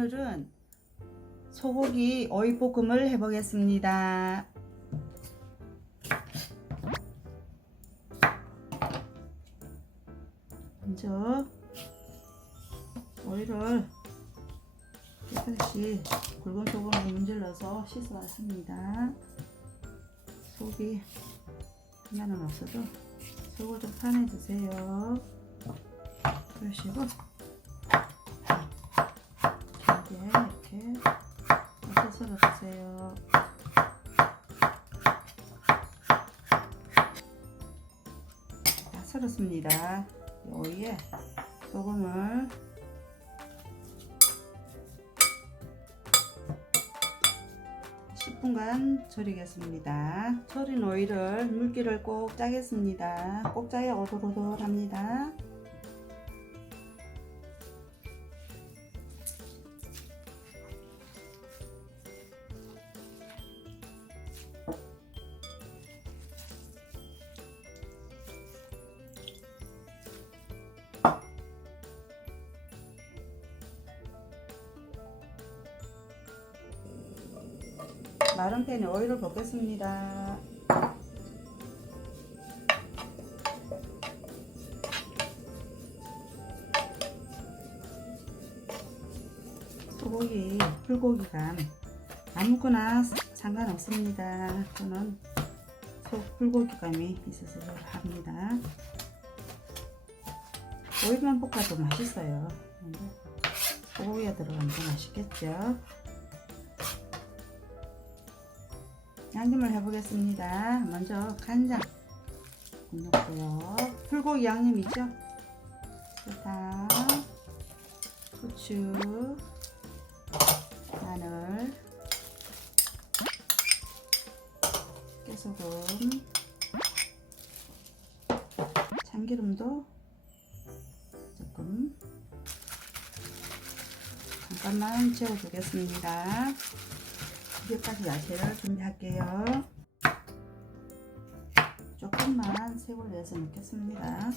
오늘은 소고기 오이볶음을 해보겠습니다. 먼저 오이를 깨끗이 굵은 소금을 문질러서 씻어왔습니다. 속이 하나는 없어도 속을 좀 파내주세요. 그러시고 이렇게 이렇게 썰어주세요. 다 썰었습니다. 이 오이에 소금을 분간 절이겠습니다. 절인 오이를 물기를 꼭 짜겠습니다. 꼭 짜야 오돌오돌합니다. 마른 팬에 오일을 붓겠습니다. 소고기, 불고기가 아무거나 상관없습니다. 저는 소 불고기감이 있어서 합니다. 오일만 볶아도 맛있어요. 소고기가 들어가면 더 맛있겠죠? 양념을 해보겠습니다. 먼저 간장 넣고요. 불고기 양념 있죠? 설탕, 후추, 마늘, 깨소금, 참기름도 조금 잠깐만 재워두겠습니다. 여기까지 야채를 준비할게요. 조금만 새우를 내서 넣겠습니다.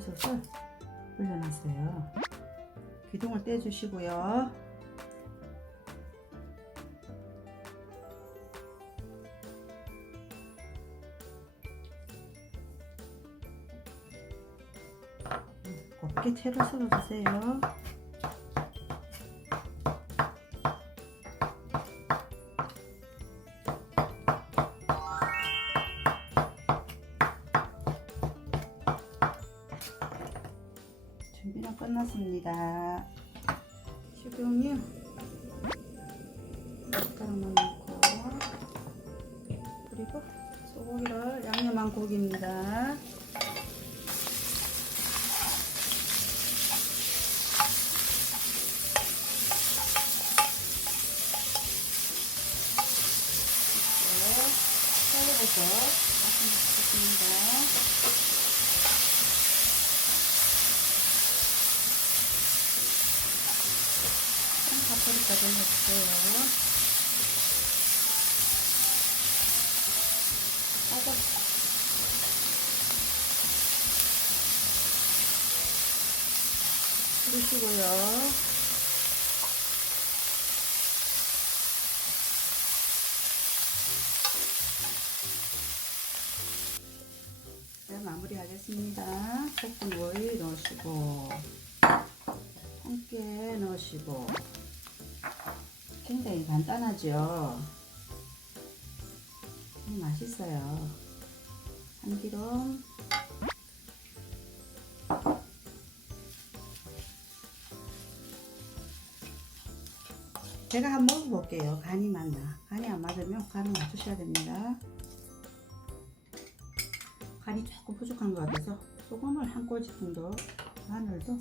초코버섯을 올려놨어요. 기둥을 떼주시고요. 곱게 채로 썰어주세요. 끝났습니다. 식용유 숟가락만 넣고 그리고 소고기를 양념한 고기입니다. 썰어서 맛있겠습니다. 파프리카 좀 해주세요. 따뜻 그러시고요. 네, 마무리하겠습니다. 볶은 오일 넣으시고 함께 넣으시고 굉장히 간단하죠. 음, 맛있어요. 참기름 제가 한번 먹어볼게요. 간이 맞나? 간이 안 맞으면 간을 맞추셔야 됩니다. 간이 조금 부족한 것 같아서 소금을 한 꼬집 정도 마늘도